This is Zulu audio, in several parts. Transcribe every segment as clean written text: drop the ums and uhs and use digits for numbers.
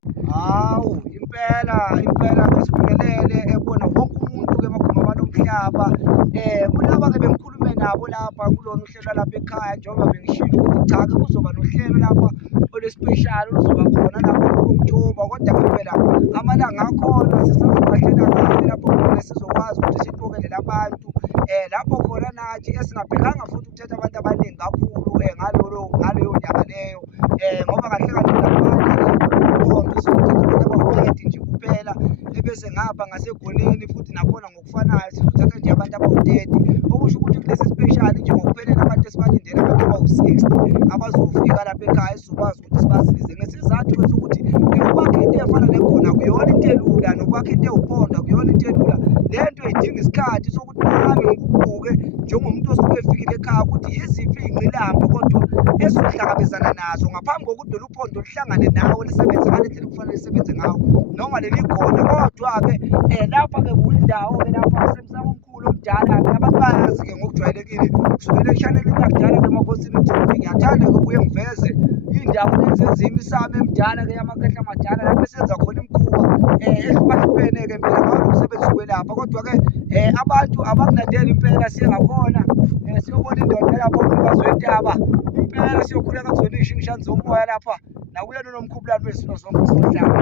Hawu, impela ngisibingelele kubona wonke umuntu-ke magama banomhlaba. Kulaba-ke bengikhulume nabo lapha kulona uhlelo lapha ekhaya njengoba bengishilo ukuthi cha-ke kuzoba nohlelo lapha olwesipeshali oluzoba khona lapha ngo-October, kodwa-ke phela amalanga akhona sisazobahlela kahle lapho khona sizokwazi ukuthi siqokelele abantu. Lapho khona nathi esingabhekanga futhi ukuthatha abantu abaningi kakhulu ngaleyo nyanga leyo. Ngoba kahle kahle ukukhombisa ukuthi abantu abawu-30 nje kuphela, ebese ngapha ngasegoneni futhi nakhona ngokufanayo sizothatha nje abantu abawu-30, okusho ukuthi kulesi sipeshali nje ngokuphelele abantu esibalindele abantu abawu-60 abazofika lapha ekhaya esizokwazi ukuthi sibasize. Ngesizathu-ke sokuthi ukwakha into efana negona akuyona into elula, nokwakha into ewuPondo akuyona into elula. Le nto idinga isikhathi sokuthi nami ngikubuke njengomuntu osuke efikile ekhaya ukuthi yiziphi iy'ngqinamba kodwa ezohlangabezana nazo ngaphambi kokuthi lolu Pondo lihlangane nawe lisebenze ngale ndlela okufanele lisebenze ngawo noma leli khona. Kodwa-ke lapha-ke kuyindawo-ke lapha kusemsamo omkhulu omdala-ke abantu bayazi-ke ngokujwayelekile kusukela eshaneleni yakudala-ke eMakhosini TV. Ngiyathanda-ke ukuye ngiveze iy'ndawo lezi eziyimisamo emidala-ke yamakehla amadala lapho esenza khona imikhuba ehlukahlukene-ke impela ngawo umsebenzi wokwelapha. Kodwa-ke abantu abakulandeli impela siye ngakhona siyobona indoda lapho umnikazi wentaba impela siyokhuleka kuzona iy'shingishane zomoya lapha nakuye nonomkhubulane wesifo sonke somhlaba.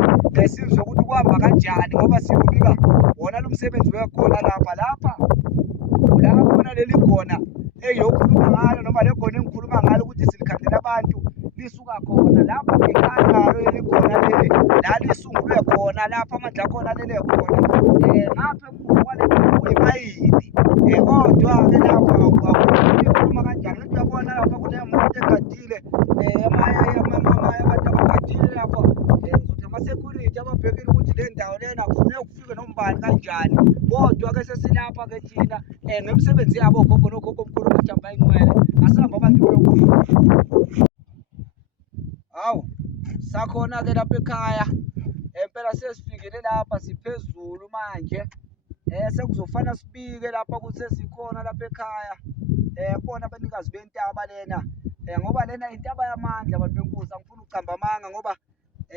Sizwe ukuthi kuhamba kanjani ngoba siyobika wona lo msebenzi wekhona lapha khona leli gona eyokhuluma ngalo noma le gona engikhuluma ngalo ukuthi silikhandela abantu lisuka khona lapha ngekhaya ngalo leli gona leli la lisungulwe khona lapha amandla akhona lele khona ngapha emuva kwale kuyimayini. Kodwa-ke lapha ikhuluma kanjani ukuthi uyabona lapha kunemoto egadile abantu abagadile lapha ngizothi ama-security ababhekile ukuthi le ndawo lena kufuneka kufike nombani kanjani. Kodwa-ke sesilapha-ke thina ngemisebenzi yabo ogogo nogogo omkhulu uMaJambo ayingcwele asihamba abantu beyokufa. Hawu, sakhona-ke lapha ekhaya impela sesifikile lapha siphezulu manje. Sekuzofana sibike lapha ukuthi sesikhona lapha ekhaya. Kubona abanikazi bentaba lena ngoba lena intaba yamandla bantu benkosi, angifuni ukucamba amanga ngoba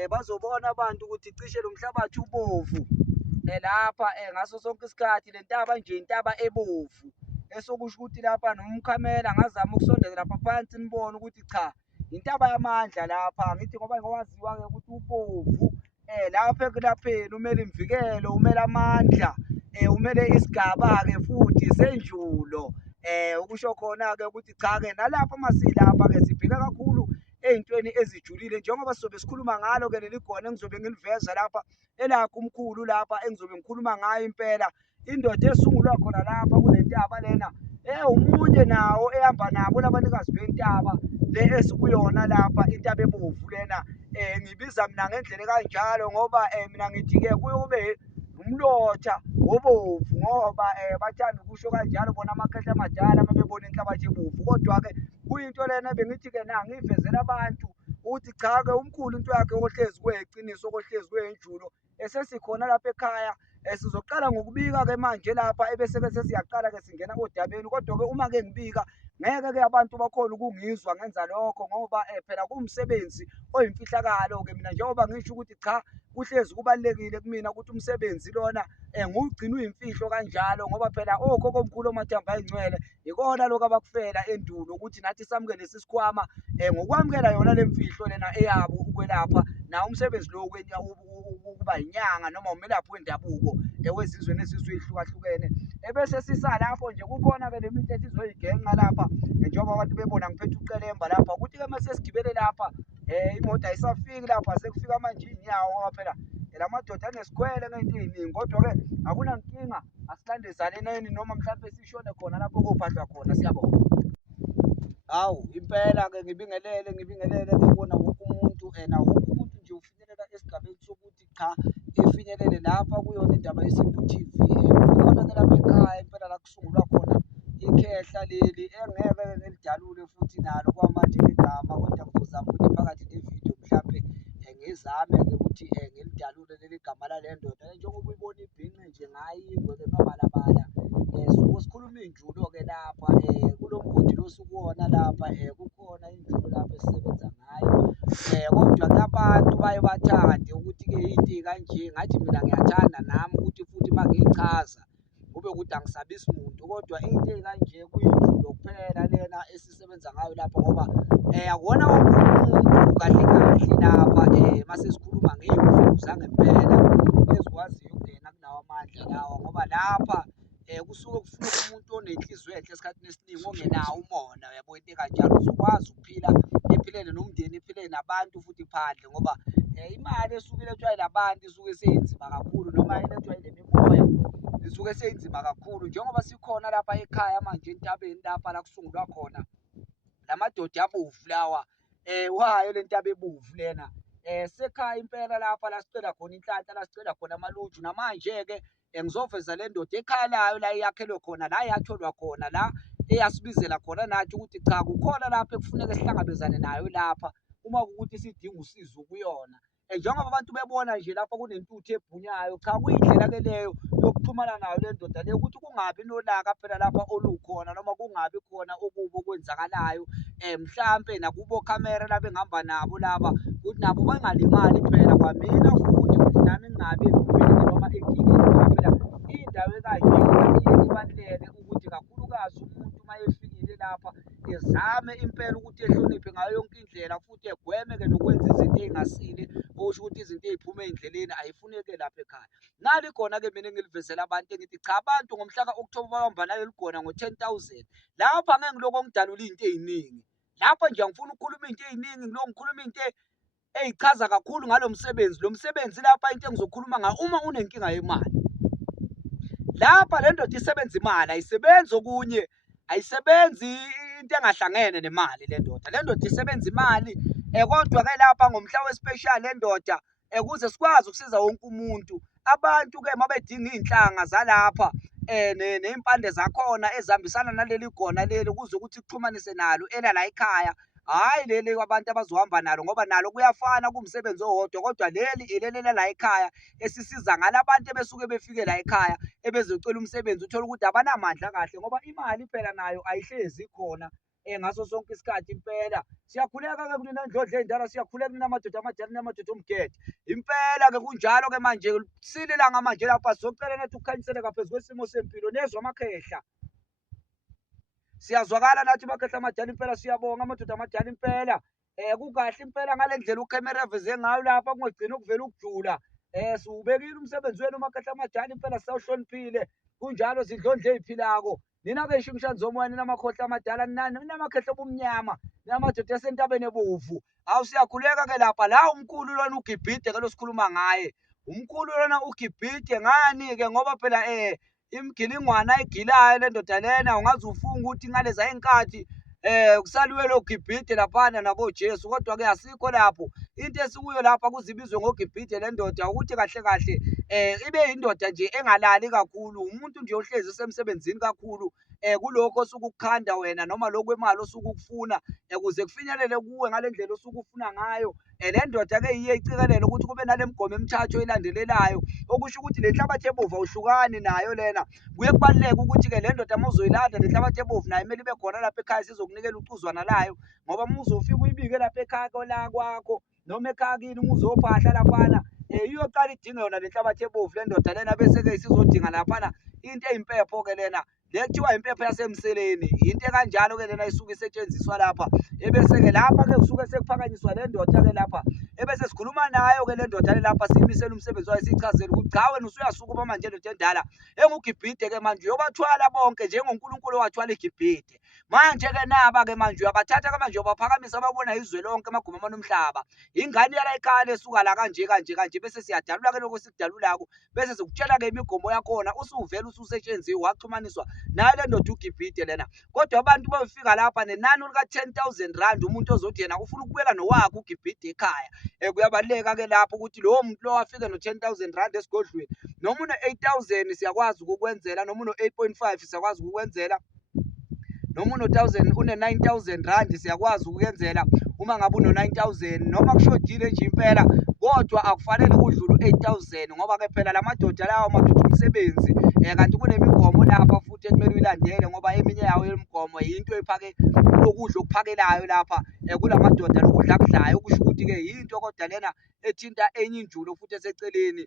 bazobona abantu ukuthi cishe lo mhlabathi ubovu lapha ngaso sonke isikhathi. Le ntaba nje intaba ebovu esokusho ukuthi lapha noma ukhamera angazama ukusondela lapha phansi nibone ukuthi cha intaba yamandla lapha. Angithi ngoba ngokwaziwa-ke ukuthi ubovu lapha ekulapheni umele imvikelo, umele amandla, umele isigaba-ke futhi senjulo. Ukusho khona-ke ukuthi cha-ke nalapha masilapha-ke sibheke kakhulu ey'ntweni ezijulile njengoba sizobe sikhuluma ngalo-ke leli gona engizobe ngiliveza lapha elakho umkhulu lapha engizobe ngikhuluma ngayo impela. Indoda esungulwa khona lapha kule ntaba lena umunye nawo ehamba nabo labanikazi bentaba le esikuyona lapha intaba ebovu lena. Ngibiza mina ngendlela kanjalo ngoba mina ngithi-ke kube umlotha obovu ngoba bathanda ukusho kanjalo bona amakhehla amadala uma bebona inhlabathi ebovu. Kodwa-ke kuyinto lena bengithi-ke ngiyivezela abantu ukuthi cha-ke umkhulu into yakhe ohlezi kweyiqiniso, ohlezi kuyinjulo. Sesikhona lapha ekhaya sizoqala ngokubika-ke manje lapha ebese-ke sesiyaqala-ke singena odabeni. Kodwa-ke uma-ke ngibika ngeke-ke abantu bakhona ukungizwa ngenza lokho ngoba phela kuwumsebenzi oyimfihlakalo-ke. Mina njengoba ngisho ukuthi cha kuhlezi kubalulekile kumina ukuthi umsebenzi lona ngiwugcine uyimfihlo kanjalo ngoba phela okhokho omkhulu oMaJambo ayingcwele ikona lokho abakufela endulo ukuthi nathi samukele lesi sikhwama ngokwamukela yona le mfihlo lena eyabo ukwelapha nawo umsebenzi lo ukuba inyanga noma umelaphi wendabuko wezizwe nezizwe ey'hlukahlukene. Ebese sisalapho nje kukhona-ke le mithi esizoyigenqa lapha njengoba abantu bebona ngiphethe ucelemba lapha ukuthi-ke uma sesigibele lapha imoto ayisafiki lapha sekufika manje iy'nyawo ngoba phela la madoda anesikhwele ngey'nto ey'ningi. Kodwa-ke akunankinga asilandezaneni noma mhlampe sishone khona lapho kophahlwa khona. Siyabonga. Hawu, impela-ke ngibingelele-ke kubona wonke umuntu nawo wonke umuntu nje ufinyelela esigabeni sokuthi cha efinyelele lapha kuyona indaba yeSimpilo TV. Kukhona-ke lapha ekhaya impela la kusungulwa khona ikhehla leli engeke ngilidalule futhi nalo kwamanje igama, kodwa ngizozama ukuthi phakathi nevidiyo mhlampe ngizame-ke ukuthi ngilidalule leli gama lale ndoda njengoba uyibona ibhinqe nje ngayingwe-ke mabalabala. Sikhuluma iy'njulo-ke lapha kulo mgodi lo osukuwona lapha kukhona injulo lapho esisebenza ngayo. Kodwa-ke abantu baye bathande ukuthi-ke into ey'kanje, ngathi mina ngiyathanda nami ukuthi futhi uma ngiyichaza kube ukuthi angisabisi muntu, kodwa into ey'kanje kuyimvulo kuphela lena esisebenza ngayo lapha ngoba akuwona wonke umuntu kahle kahle lapha mase sikhuluma ngey'mfundo zangempela ezikwaziyo ukungena kunawo amandla lawa ngoba lapha kusuke kufuneka umuntu onenhliziyo enhle esikhathini esiningi ongenawo umona, uyabo into ekanjalo uzokwazi ukuphila ephilene nomndeni, ephilene nabantu futhi phandle ngoba imali esuke ilethwa ilabantu isuke seyinzima kakhulu, noma ilethwa ile mimoya isuke seyinzima kakhulu. Njengoba sikhona lapha ekhaya manje entabeni lapha la kusungulwa khona la madoda abovu lawa wayo le ntaba ebovu lena sekhaya impela lapha la sicela khona inhlanhla, la sicela khona amalunju. Namanje-ke ngizoveza le ndoda ekhaya layo la eyakhelwe khona, la yatholwa khona, la eyasibizela khona nathi ukuthi cha kukhona lapha ekufuneka sihlangabezane nayo lapha uma kuwukuthi sidinga usizo kuyona. Njengoba abantu bebona nje lapha kunentuthu ebhunyayo, cha kuyindlela-ke leyo yokuxhumana nayo le ndoda leyo ukuthi kungabi nolaka phela lapha olukhona, noma kungabi khona okubi okwenzakalayo mhlampe nakubo khamera laba engihamba nabo laba ukuthi nabo bangalimali phela kwamina futhi ukuthi nami ngingabi engcupheni noma enkingeni ngoba phela indawo ekanje iye ibaluleke ukuthi kakhulukazi umuntu uma efikile lapha ezame impela ukuthi ehloniphe ngayo yonke indlela futhi egweme-ke nokwenza izinto ey'ngasile, okusho ukuthi izinto ey'phuma ey'ndleleni ayifuneke lapha ekhaya. Nali khona-ke mina engilivezela abantu engithi cha abantu ngomhla ka-October bayahamba naleli gona ngo-10,000. Lapha angeke ngiloko ngidalula iy'nto ey'ningi. Lapha nje angifuni ukukhuluma iy'nto ey'ningi, ngiloko ngikhuluma iy'nto ey'chaza kakhulu ngalo msebenzi. Lo msebenzi lapha into engizokhuluma ngayo uma unenkinga yemali. Lapha le ndoda isebenza imali, ayisebenzi okunye, ayisebenzi into engahlangene nemali le ndoda. Le ndoda isebenza imali kodwa-ke lapha ngomhla wespeshali le ndoda ukuze sikwazi ukusiza wonke umuntu. Abantu-ke uma bedinga iy'nhlanga zalapha ney'mpande zakhona ezihambisana naleli gona leli ukuze ukuthi kuxhumanise nalo elala ekhaya, hhayi leli abantu abazohamba nalo ngoba nalo kuyafana kuwumsebenzi owodwa, kodwa leli ileli lala ekhaya esisiza ngala bantu ebesuke befike la ekhaya ebezocela umsebenzi. Uthole ukuthi abanamandla kahle ngoba imali phela nayo ayihlezi khona ngaso sonke isikhathi impela. Siyakhuleka-ke kunina ndlondlo ey'ndala, siyakhuleka kunina madoda amadala, kunina madoda omgede. Impela-ke kunjalo-ke manje sililanga manje lapha sizocela nathi ukukhanyiseleka phezu kwesimo sempilo. Nezwa amakhehla, siyazwakala nathi makhehla amadala impela, siyabonga amadoda amadala impela. Kukahle impela ngale ndlela ukhemera aveze ngayo lapha kungagcini ukuvela ukujula. Siwubekile umsebenzi wenu makhehla amadala impela, sisawuhloniphile kunjalo zidlondlo ey'philako. Nina-ke yishingishane zomoya, nina makhohla amadala, ninamakhehla obumnyama, ninamadoda asentabeni ebovu. Hawu siyakhuleka-ke lapha, la umkhulu lona uGibhide-ke lo sikhuluma ngaye. Umkhulu lona uGibhide ngani-ke ngoba phela imigilingwane ayigilayo le ndoda lena ungaze ufunge ukuthi ngaleza y'nkathi kusaliwe lo Gibhide laphana naboJesu, kodwa-ke asikho lapho. Into esikuyo lapha kuzibizwe ngoGibhide le ndoda ukuthi kahle kahle ibe yindoda nje engalali kakhulu, umuntu nje ohlezi esemsebenzini kakhulu kulokho osuke ukukhanda wena noma lokhu kwemali osuke ukufuna ukuze kufinyelele kuwe ngale ndlela osuke ufuna ngayo. Le ndoda-ke iye icikelela ukuthi kube nale migomo emithathu oyilandelelayo, okusho ukuthi le nhlabathi ebovu awuhlukani nayo lena. Kuye kubaluleke ukuthi-ke le ndoda uma uzoyilanda le nhlabathi ebovu nayo kumele ibe khona lapha ekhaya sizokunikela ucuzwana layo, ngoba uma uzofika uyibike lapha ekhaya la kwakho noma ekhaya kini uma uzophahla laphana iyoqala idinga yona le nhlabathi ebovu le ndoda lena, bese-ke isizodinga laphana into eyimphepho-ke lena le kuthiwa impepho yasemseleni. Into ekanjalo-ke lena isuke isetshenziswa lapha ebese-ke lapha-ke kusuke sekuphakanyiswa le ndoda-ke lapha ebese sikhuluma nayo-ke le ndoda le lapha siyimisele umsebenzi wayo, siyichazele ukuthi cha wena usuyasukuma manje ndoda endala enguGibhide-ke manje uyobathwala bonke njengoNkulunkulu owathwala iGibhide. Manje-ke naba-ke manje uyabathatha-ke manje uyabaphakamisa babona izwe lonke amaguma nomhlaba. Ingane yala ekhaya lesuka la kanje kanje kanje bese siyadalula-ke lokho esikudalulako bese sikutshela-ke imigomo yakhona usuvele ususetshenziwe waxhumaniswa nayo le ndoda uGibhide lena. Kodwa abantu befika lapha nenani lika-10,000 umuntu ozothi yena ufuna ukubuyela nowakhe uGibhide ekhaya. Kuyabaluleka-ke lapho ukuthi lowo muntu lo afike no-10,000 esigodlweni noma uno-8,000 siyakwazi ukukwenzela, noma uno-8.5 siyakwazi ukukwenzela, noma une-9,000 siyakwazi ukuyenzela uma ngabe uno-9,000 noma kushodile nje impela, kodwa akufanele kudlule u-8,000 ngoba-ke phela la madoda lawa madoda omsebenzi kanti kunemigomo lapha futhi ekumele uyilandele ngoba eminye yawo yemigomo yinto ephake lokudla okuphakelayo lapha kulamadoda lokudla akudlayo okusho ukuthi-ke yinto kodwa lena ethinta enye injulo futhi eseceleni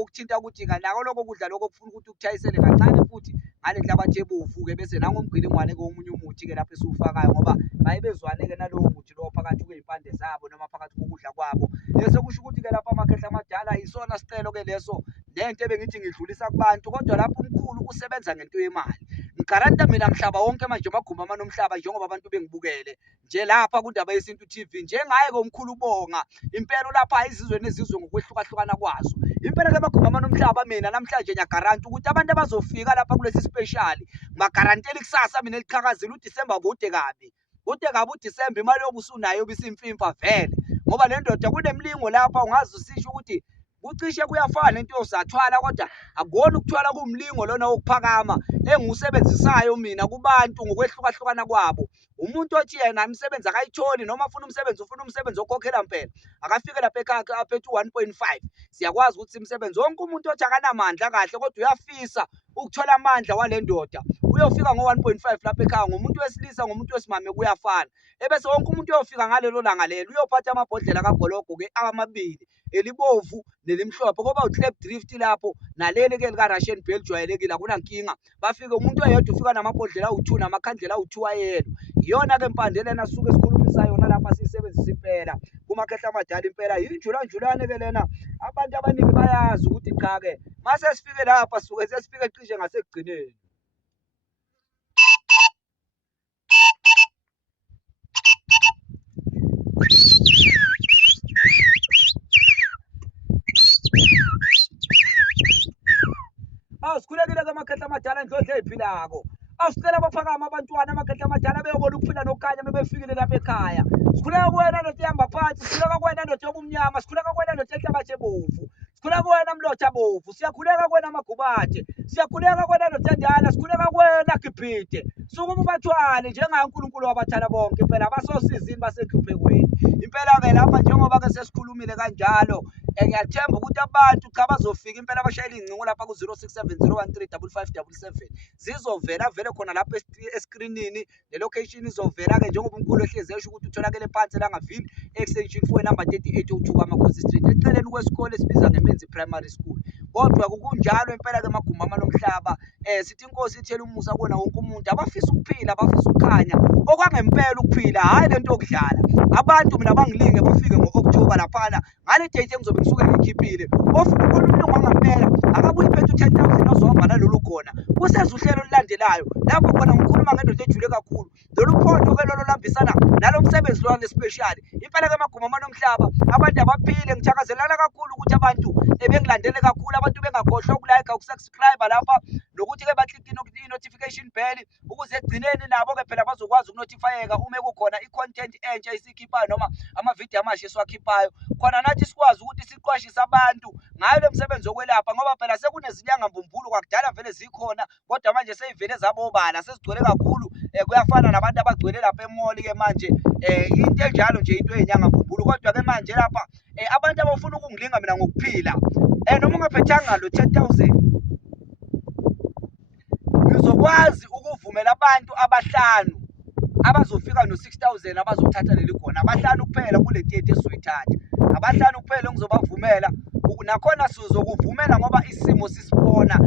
ukuthinta ukuthi nako lokho kudla lokho kufuna ukuthi ukuthayisele kancane futhi ngale nhlabathi ebovu-ke bese nangomgqilingwane-ke omunye umuthi-ke lapho esiwufakayo ngoba baye bezwane-ke nalowo muthi lowo phakathi kwey'mpande zabo noma phakathi kokudla kwabo. Sekusho ukuthi-ke lapho amakhehla amadala isona sicelo-ke leso nento ebengithi ngidlulisa kubantu kodwa lapho umkhulu usebenza ngento yemali. Ngigaranta mina mhlaba wonke manje magumba amanomhlaba njengoba abantu bengibukele nje lapha kundaba yeSintu TV njengaye-ke umkhulu ubonga impela lapha izizwe nezizwe ngokwehlukahlukana kwazo. Impela-ke magumba amanomhlaba mina namhlanje ngiyagaranta ukuthi abantu abazofika lapha kulesi special magaranteli kusasa mina eliqhakazile uDisemba kude kabi uDisemba imali yobe usunayo bisimfimfa vele ngoba le ndoda kunemlingo lapha ungazi usisho ukuthi kucishe kuyafana into yosathwala kodwa akuwona ukuthwala kumlingo lona wokuphakama engiwusebenzisayo mina kubantu ngokwehlukahlukana kwabo. Umuntu othi yena imisebenzi akayitholi noma ufuna umsebenzi okhokhela mpela akafike lapha ekhaya aphethe 1.5 siyakwazi ukuthi imisebenzi wonke umuntu othi akanamandla kahle kodwa uyafisa ukuthola amandla wale ndoda uyofika ngo-1.5 lapha ekhaya ngomuntu wesilisa ngomuntu wesimame kuyafana ebese wonke umuntu uyofika ngalelo langa lelo uyophatha amabhodlela kagologo-ke amabili elibovu nelimhlophe ngoba u-Clap Drift lapho naleli-ke lika-Russian Bell lijwayelekile akunankinga bafike umuntu oyedwa ufika namabhodlela awu-2 namakhandlela awu-2 ayelo. Iyona-ke mpande lena suke esikhulumisa yona lapha siyisebenzisa impela kumakhehla amadala impela yinjulanjulane-ke lena abantu abaningi bayazi ukuthi cha-ke mase sifike lapha suke sesifike cishe ngasekugcineni. Sikhulekile-ke amakhehla amadala endlondlo ey'philako sicela baphakama abantwana amakhehla amadala beyobona ukuphila nokukhanya bebefikile lapha ekhaya. Sikhuleka kuwena ndoda ehamba phansi sikhuleka kuwena ndoda yobumnyama sikhuleka kuwena ndoda enhlabathi ebovu sikhuleka kuwena mlotha bovu siyakhuleka kuwena magubathe siyakhuleka kuwena ndoda endala sikhuleka kuwena gibhide sukuma ubathwale njengaye uNkulunkulu wabathanda bonke impela abasosizini basenhluphekweni. Impela-ke lapha njengoba-ke sesikhulumile kanjalo ngiyathemba ukuthi abantu cha bazofika impela abashayela iy'ncingo lapha ku-067 013 5577 zizovela vele khona lapha eskrinini le-location izovela-ke njengoba umkhulu ehlezi esho ukuthi utholakele phansi elangavini extension 4 number 3802 kaMakosi Street eceleni kwesikole esibiza ngeMenzi Primary School. Kodwa kunjalo impela-ke magumba amanomhlaba sithi inkosi ithela umusa kuwona wonke umuntu abafisa ukuphila abafisa ukukhanya okwangempela ukuphila hhayi lento yokudlala. Abantu mina bangilinge bafike ngo-October laphana ngale date engizobe ngisuke ngiyikhiphile ofuna ukubona umlungu wangempela akabuye iphethe u-10,000 ozohamba nalolu khona kuseza uhlelo olulandelayo lapho khona ngikhuluma ngendoda ejule kakhulu lolu phondo-ke lolo lambisana nalo msebenzi lona le-special. Impela-ke magumba amanomhlaba abantu abaphile ngithakazelana kakhulu ukuthi abantu bengilandele kakhulu abantu bengakhohlwa ukulike ukusubscribe lapha nokuthi-ke baklike i-notification bell ukuze ekugcineni nabo-ke phela bazokwazi ukunotifayeka uma kukhona i-content entsha esikhiphayo noma amavidiyo amasha esiwakhiphayo khona nathi sikwazi ukuthi siqwashise abantu ngayo le msebenzi wokwelapha ngoba phela sekunezinyanga mbumbulu kwakudala vele zikhona kodwa manje seyivele zabobala sezigcwele kakhulu kuyafana nabantu abagcwele lapha emoli-ke manje into enjalo nje into ey'nyanga mbumbulu kodwa-ke manje lapha abantu abafuna ukungilinga mina ngokuphila noma ungaphethanga lo 10,000 ngizokwazi ukuvumela abantu abahlanu abazofika no-6,000 abazothatha leli gona abahlanu kuphela kule date esizoyithatha abahlanu kuphela ngizobavumela nakhona sizokuvumela ngoba isimo sisibona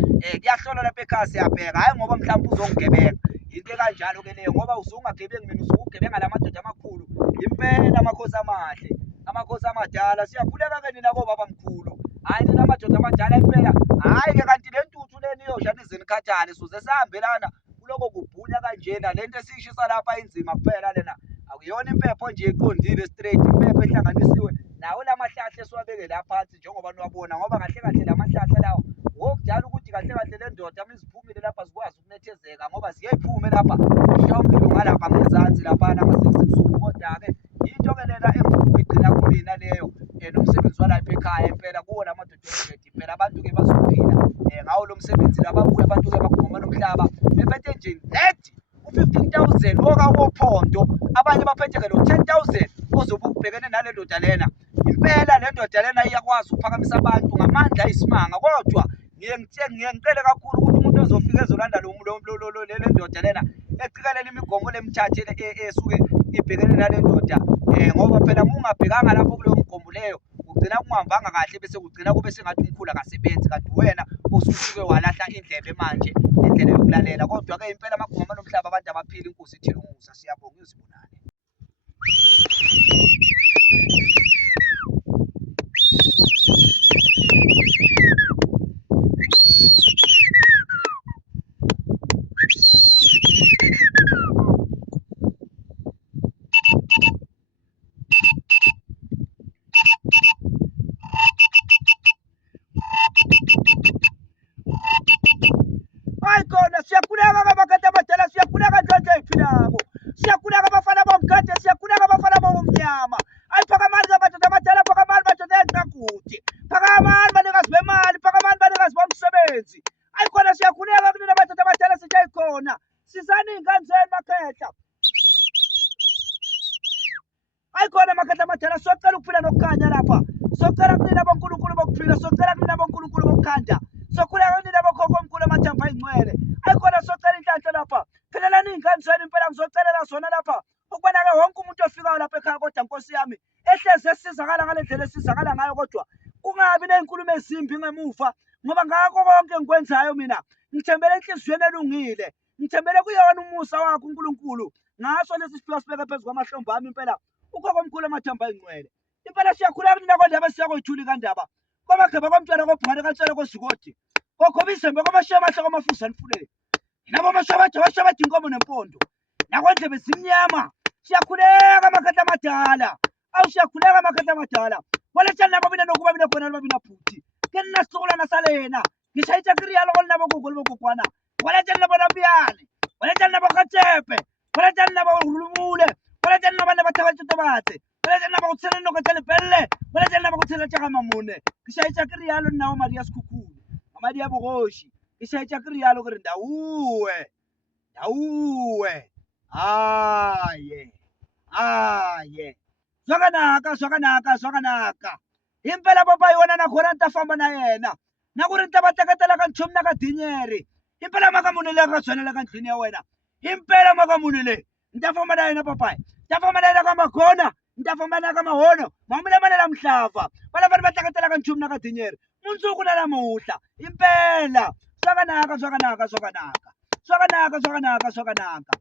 kuyahlolwa lapha ekhaya siyabheka hhayi ngoba mhlawumbe uzongigebenga into ekanjalo-ke leyo ngoba usungagebengi mina usukugebenga la madoda amakhulu impela amakhosi amahle amakhosi amadala siyakhuleka-ke nina kobaba mkhulu hhayi nina amadoda amadala impela hhayi-ke kanti le ntuthu leni iyosha nize nikhathale suze sahambelana kuloko kubhunya kanjena lento esiyishisa lapha inzima kuphela lena akuyona impepho nje eqondile straight impepho ehlanganisiwe nawo la mahlahla esiwabeke la phansi njengoba niwabona ngoba kahle kahle la mahlahla lawo wokudala ukuthi kahle kahle le ndoda miziphumile lapha zikwazi ukunethezeka ngoba ziyayiphume lapha mhlawumbe ngalapha ngezansi laphana ngasebusuku kodwa-ke into-ke lena engikuyigcina kumina leyo nomsebenzi walapha ekhaya impela kuwo la madoda impela abantu-ke bazophila ngawo lo msebenzi lababuye abantu-ke baguma nomhlaba bephethe nje net u-15,000 wophondo abanye baphethe-ke lo 10,000 ozobe ubhekene nale ndoda lena. Impela le ndoda lena iyakwazi ukuphakamisa abantu ngamandla ayisimanga kodwa ngicela kakhulu ukuthi umuntu ozofika ezolanda le ndoda lena ecikelela imigomo lemthathe esuke ibhekene nale ndoda ngoba phela uma ungabhekanga lapho kuleyo mgomo leyo ugcina kungahambanga kahle bese kugcina kube sengathi umkhulu akasebenzi kanti wena usuke walahla indlebe manje indlela yokulalela. Kodwa-ke impela amagoma anomhlaba abantu abaphila inkosi ithile umusa. Siyabonga izibonane. Khona siyakhuleka kamakhathi amadala, siyakhuleka njonje eyiphilako, siyakhuleka abafana bomgade, siyakhuleka abafana bomnyama. Ayiphakamani amadoda amadala, phakamani madoda engakude, phakamani banikazi bemali, phakamani banikazi bomsebenzi. Ayikhona siyakhuleka kunina amadoda amadala, sithi ayikhona sizani iy'ngane zenu makhehla. Ayikhona amakhehla amadala, socela ukuphila nokukhanya lapha, socela kunina bonkulunkulu bokuphila, socela kunina bonkulunkulu bokukhanda, sokhuleka kunina bokhokho omkhulu amathamba ayingcwele. Ayikhona socela inhlanhla lapha, phelelani iy'ngane zenu impela ngizocelela zona lapha. Ukubona-ke wonke umuntu ofikayo lapha ekhaya, kodwa nkosi yami ehlezi esizakala ngale ndlela esizakala ngayo, kodwa kungabi ney'nkulumo ezimbi ngemuva, ngoba ngakho konke engikwenzayo mina ngithembele enhliziyweni elungile, ngithembele kuyona umusa wakho uNkulunkulu. Ngaso lesi siphiwo sibeke phezu kwamahlombe ami impela ukhokho omkhulu amathamba ayingcwele. Impela siyakhuleka kunina kodaba siyakoyithula kandaba kwamakheba komntwana kobhungane kansele kozikodi kokhoba izembe kwamashiya amahle kwamafusa anifuleni nabo abashabathi inkomo nempondo nakwendlebe zimnyama. Siyakhuleka amakhehla amadala, awu siyakhuleka amakhehla amadala. Walethani nabo bina nokuba bina khona babina bhuti kenina sihlukulana salena ngishayitha kiriyalo nabo gogolo bogogwana. Walethani nabo nambiyane, walethani nabo khatepe, walethani nabo hulumule, walethani nabo nabathabathe, walethani nabo kutsela nokotele pelle, walethani nabo kutsela tshaka mamune. Ngishayitha kiriyalo nawo Maria Sikhukhulu, Maria Bogoshi. Ngishayitha kiriyalo kuri ndawuwe haye zwakanaka impela papa yona nakhona nitafamba na yena na ku ri nita va teketela ka nchumu na ka dinyeri. Impela maka munhu leyi ka tshwanela ka ndlwini ya wena, impela maka munhu leyi ni ta famba na yena papayi, ni ta famba na yena ka magona, ni ta famba na ka mahono mamule manela mhlava va lava ni va teketela ka nchumu na ka dinyeri mundzuku na namuhla. Impela swakanaka.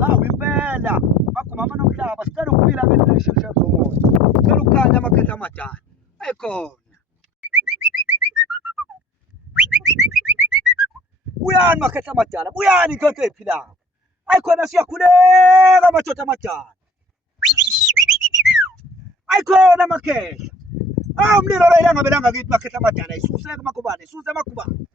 Hawu impela maguma amanomhlaba sicela ukuphila ngendlela zomoya, sicela ukukhanya amakhehla amadala. Ayikhona buyani makhehla amadala, buyani inkonzo eyiphilayo. Ayikhona siyakhuleka madoda amadala, ayikhona makhehla. Umlilo lo ilanga belanga kithi makhehla amadala, isuseke makubane, isuse makubane.